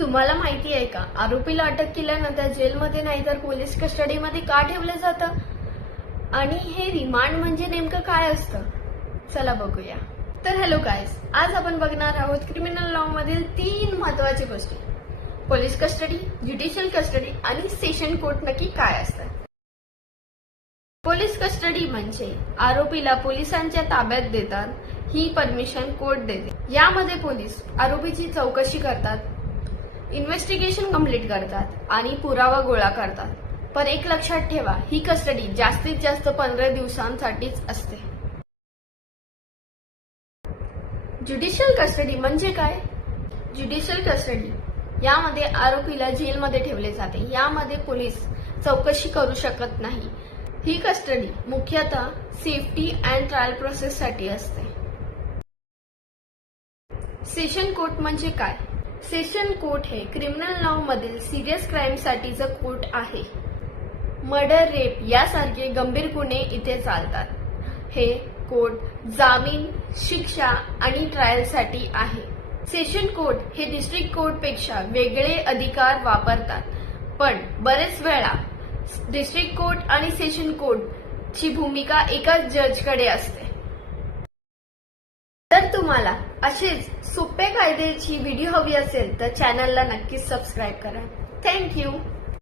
तुम्हाला माहिती आहे का, आरोपीला अटक केल्यानंतर जेलमध्ये नाही तर पोलीस कस्टडीमध्ये का ठेवलं जातं आणि हे रिमांड म्हणजे नेमकं काय असतं, चला बघूया. तर हॅलो गाईज, आज आपण बघणार आहोत क्रिमिनल लॉ मधील 3 महत्वाची गोष्टी. पोलीस कस्टडी, ज्युडिशियल कस्टडी आणि सेशन कोर्ट नक्की काय असतं. पोलीस कस्टडी म्हणजे आरोपीला पोलिसांच्या ताब्यात देतात. ही परमिशन कोर्ट देते. यामध्ये पोलीस आरोपीची चौकशी करतात, इन्व्हेस्टिगेशन कंप्लीट करतात आणि पुरावा गोळा करतात. पण एक लक्षात ठेवा, ही कस्टडी जास्तीत जास्त 15 दिवसांसाठीच असते. ज्युडिशियल कस्टडी म्हणजे काय? ज्युडिशियल कस्टडी यामध्ये आरोपीला जेलमध्ये ठेवले जाते. यामध्ये पोलीस चौकशी करू शकत नाही. ही कस्टडी मुख्यतः सेफ्टी अँड ट्रायल प्रोसेससाठी असते. सेशन कोर्ट म्हणजे काय? सेशन कोर्ट हे क्रिमिनल लॉ मधील सिरियस क्राईमसाठीचं कोर्ट आहे. मर्डर, रेप यासारखे गंभीर गुन्हे इथे चालतात. हे कोर्ट जामीन, शिक्षा आणि ट्रायलसाठी आहे. सेशन कोर्ट हे डिस्ट्रिक्ट कोर्टपेक्षा वेगळे अधिकार वापरतात, पण बरेच वेळा डिस्ट्रिक्ट कोर्ट आणि सेशन कोर्टची भूमिका एकाच जजकडे असते. तर तुम्हाला असेच सोपे कायद्याची व्हिडिओ हवी असेल तर चॅनलला नक्कीच सबस्क्राईब करा. थँक्यू.